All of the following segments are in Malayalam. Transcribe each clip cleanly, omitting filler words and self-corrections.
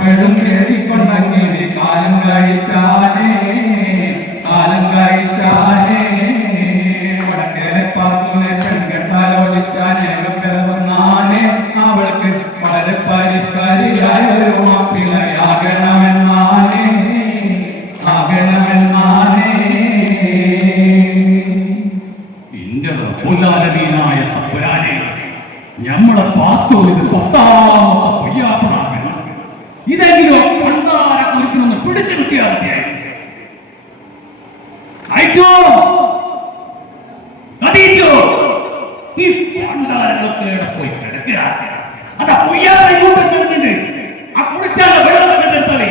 പെടും കേറിക്കൊണ്ടങ്ങനെ കാലം കഴിച്ചാനേ വടക്കേലെ പാത്തൂനെ പെൺകെട്ടാലോചിച്ചാനേ പിറന്നാനേ അവൾക്ക് വളരെ പരിഷ്കാരിയായ ഒരു മാപ്പിളയാകണമെന്നാനേ ഇന്റെ റസൂലുള്ളാഹിനായ തമ്പുരാനെ ഞമ്മളെ പാത്തോളിത് 10ാമത്തെ പൊയ്യാപ്പണാകണം. ഇതെങ്കിലും പണ്ടാര കുറിക്കണമെന്ന് പിടിച്ചു കിട്ടിയാൽ മതിയായി. ഈ പണ്ടാരങ്ങളൊക്കെ പോയി കിടക്കുക. അതാ പൊയ്യാറ ഇങ്ങോട്ട് കിടക്കുന്നുണ്ട്. ആ കുടിച്ചാൽ വെള്ളം കണ്ടെടുത്തേ.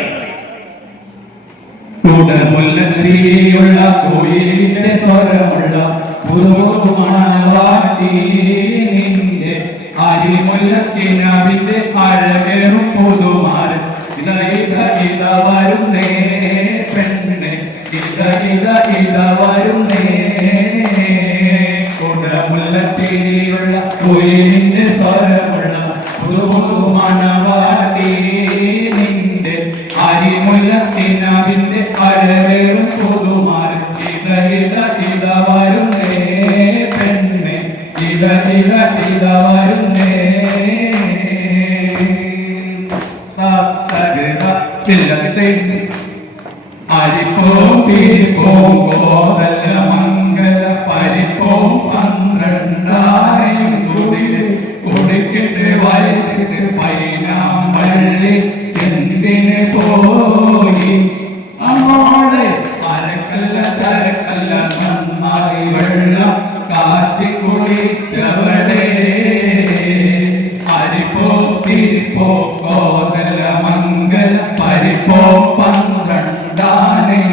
മുല്ലച്ചിരിയുള്ള കോയിലിന്റെ സ്വരമുള്ള പുതുമണവാട്ടി നിന്റെ അരിമുല്ലക്കിനാവിന്റെ അഴകേറും പുതുമാർ ഇത വരുന്നേ പെണ്ണെ ഇത വരുന്നേ. മുല്ലച്ചിരിയുള്ള കോയിലിന്റെ സ്വരമുള്ള പുതുമണവാട്ടി നിന്റെ അരിമുല്ലക്കിനാവിന്റെ അഴകേറും പുതുമാർ ഇത വരുന്നേ പെണ്ണെ ഇത വരുന്നേ. അരിപ്പോം തിരിപ്പോം കോതല മംഗല പരിപ്പോം 12 കുടിക്കിട്ട് വലിച്ചിട്ട് പൈനാം വള്ളി എന്തിന് പോയി അമ്മോളെ അരക്കല്ല ചരക്കല്ല നന്നായി വെള്ളം കാച്ചി കുടിച്ചവളെ. അരിപ്പോ തിരിപ്പോ കോതല മംഗല പരിപ്പോ 12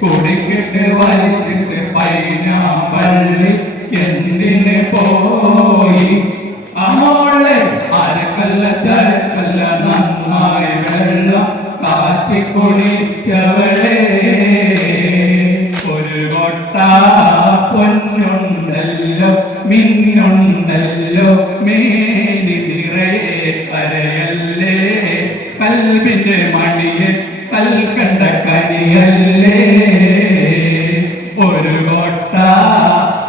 കുടിക്കിട്ട് വലിച്ചിട്ട് പൈനാം വള്ളി എന്തിന് പോയി അമ്മോളെ അരക്കല്ല ചരക്കല്ല നന്നായി വെള്ളം കാച്ചി കുടിച്ചവളെ. ഒരു കൊട്ട പൊന്നുണ്ടല്ലോ മിന്നുണ്ടല്ലോ മേനി നിറയെ കരയല്ലേ കൽബിന്റെ മണിയെ കൽക്കണ്ട കനിയല്ലേ. ഒരു കൊട്ട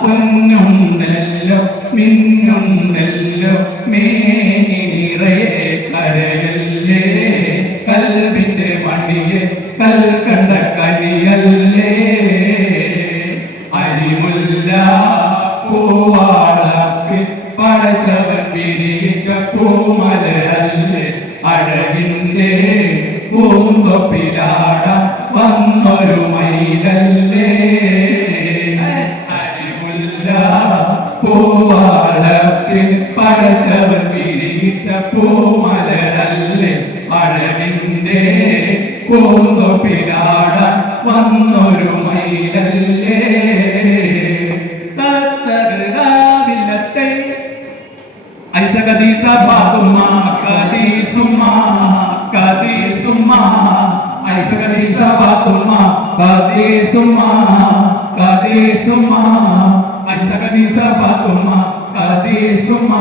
പൊന്നുണ്ടല്ലോ മിന്നുണ്ടല്ലോ മേനി നിറയെ കരയല്ലേ കൽബിന്റെ മണിയെ കൽക്കണ്ട കനിയല്ലേ. അരിമുല്ല പൂവാളപ്പി പടച്ചവൻ വിരിച്ച പൂമലരല്ലേ അഴകിന്റെ പൂന്തൊപ്പിലാട വന്നൊരു മയിലല്ലേ. അരിമുല്ല പൂവാളപ്പി പടച്ചവൻ വിരിച്ച പൂമലരല്ലേ അഴകിന്റെ പൂന്തൊപ്പിലാട വന്നൊരു മയിലല്ലേ. ഐസകദീസ പാതുമ്മ കദീസുമ്മ കദീസുമ്മ ഐസകദീസ പാതുമ്മ കദീസുമ്മ കദീസുമ്മ ഐസകദീസ പാതുമ്മ കദീസുമ്മ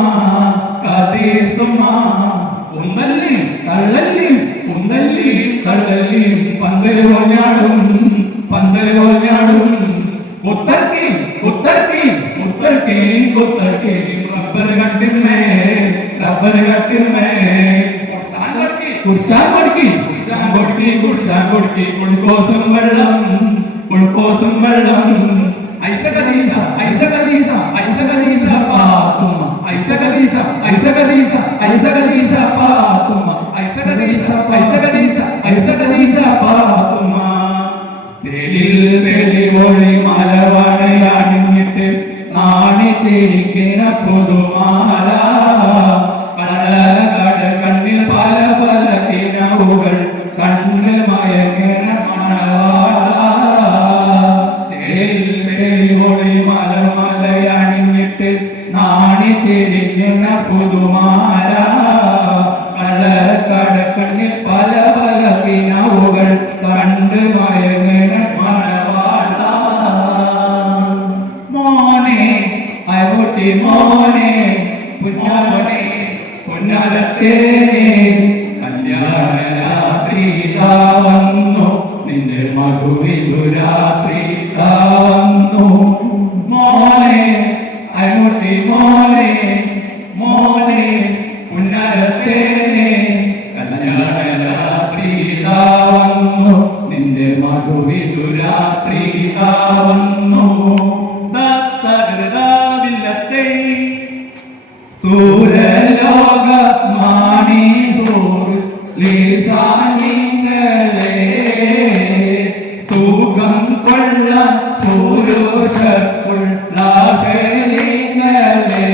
കദീസുമ്മ. ഉന്നല്ലി തള്ളല്ലി ഉന്നല്ലി തള്ളല്ലി പന്തല് പോഞ്ഞാടും ഉത്തർക്കി ഉത്തർക്കി ഉത്തർക്കി ഉത്തർക്കി റബ്ബർ കട്ടിന്മേ കുടിച്ചാൻ കൊടുക്കി കുൾക്കോസം വെള്ളം ഐസകദീസ പാത്തുമ്മ ഐസകദീസ പാത്തുമ്മ ഐസകദീസ പാത്തുമ്മ. ചെടിയിൽ വെളിവൊളി മലവണയണിഞ്ഞിട്ട് നാണി ചിരിക്കുന്ന പുതുമാല കണ്ണിൽ പല പല കിനവുകൾ കണ്ണ് മയങ്ങണ മണവാള. ചെടിയിൽ വെളിവൊളി മലമലയണിഞ്ഞിട്ട് നാണി ചിരിക്കുന്ന പുതുമാല കണ്ണിൽ പല മധുവിധുരാത്രി വന്നു മോനെ അരുട്ടി മോനെ മോനെ പുനരത്തേനെ കല്യാണ രാത്രി വന്നു നിന്റെ മധുവിധുരാത്രി വന്നു ദത്തകൃതാവില്ലത്തെ സൂരലോക മാണിപൂർ ലീസാനിങ്ങളെ സുഖം കൊള്ള പുരുഷക്കുള്ളകളെ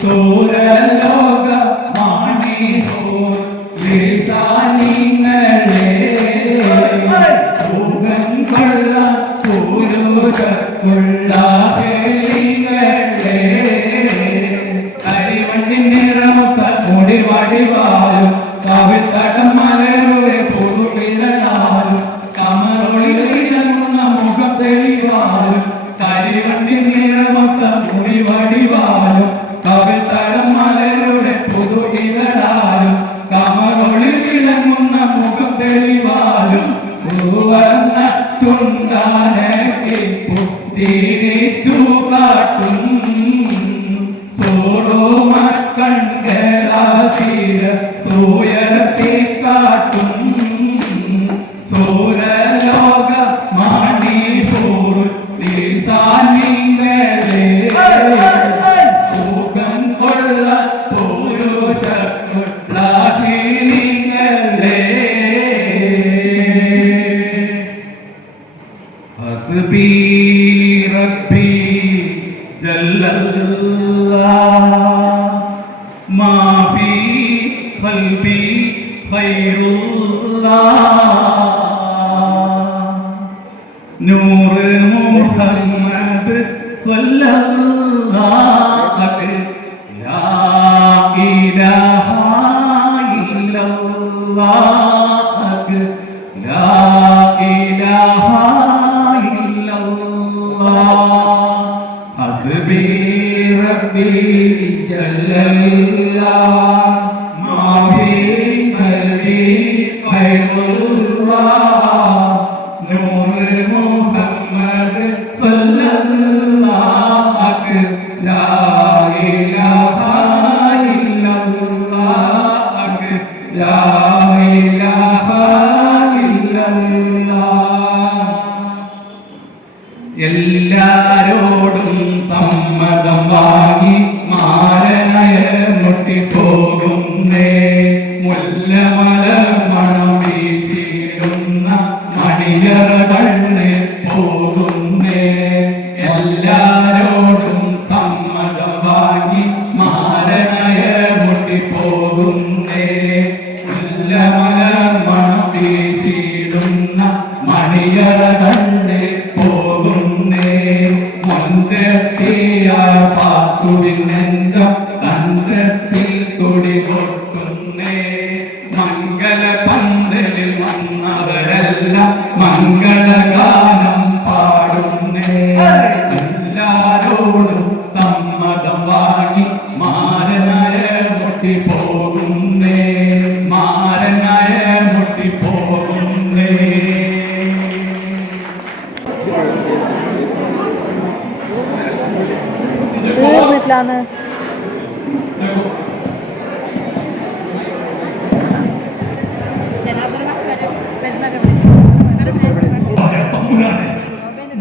സൂരലോക മാണിപൂർ ലീസാനിങ്ങളെ സുഖം കൊള്ള പുരുഷക്കുള്ളകളെ വടിവാലും കവിത്തടം മലരുടെ പൊതുവിലാലും കമറൊളിയിലങ്ങുന്ന മുഖം തെളിവാലും കരിവണ്ടി നിറമൊത്ത മുടി വടിവാലും കവിത്തടം മലരുടെ പൊതുവിലാലും കമറൊളിയിലങ്ങുന്ന മുഖം തെളിവാലും പൂവർണ്ണ ചുണ്ടാനക്കി ചിരിച്ചു കാട്ടും കൺകളാശീര സൂയർത്തി കാട്ടും സൂരലോക മാണിപൂർ ലീസാനിങ്ങളെ സുഖം കൊള്ള പുരുഷക്കുള്ളാഹിനിങ്ങളെ ഹസ്ബി റബ്ബി ജല്ലല്ലാഹ് ما في قلبي خير الله نور محمد صلى الله لا إله إلا الله لا إله إلا الله حسبي ربي جل എല്ലാരോടും സമ്മതം വാങ്ങി മാരനയ മുട്ടിപ്പോകുന്നേ മുല്ലമല മണം വീശിടുന്ന മണിയറകളിൽ പോകുന്നേ എല്ലാരോടും സമ്മതം വാങ്ങി മാരനയ മുട്ടിപ്പോകുന്നേ മുല്ലമല മണം വീശിടുന്ന മണിയറകളിൽ പോകുന്നേ മന്ത്രത്തിയ പാത്തുവിനെന്ത തന്ത്രത്തിൽ കൊടി കൊട്ടുന്നേ മംഗള പന്തലിൽ വന്നവരെല്ലാം മംഗളഗാനം പാടുന്നേ എല്ലാരോടും സമ്മതം വാങ്ങി മാരനായ മുട്ടി പോകുന്നേ മാരനായ മുട്ടി പോകുന്നേ തീർന്നിട്ടില്ലാന്ന്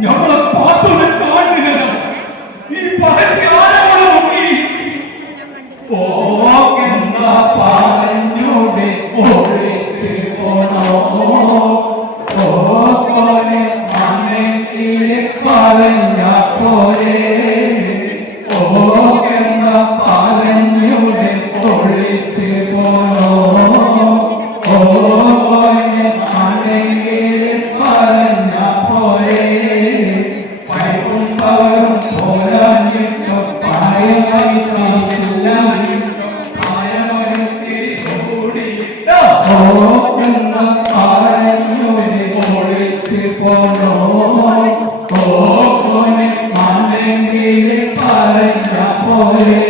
ഞങ്ങളെ പാത്തുവിനെ കാണുന്നില്ല ഈ പകച്ച് ആരവളെ നോക്കി ഓ എന്താ പറഞ്ഞൂടെ ഓടിച്ച് പോണോ ഓ കോനെ അമ്മയ്ക്ക് പറഞ്ഞ പോലെ ഓ എന്താ പറഞ്ഞൂടെ ഓടിച്ച് പോണോ ഓ കോനെ അമ്മയ്ക്ക് പറഞ്ഞ പോലെ Oh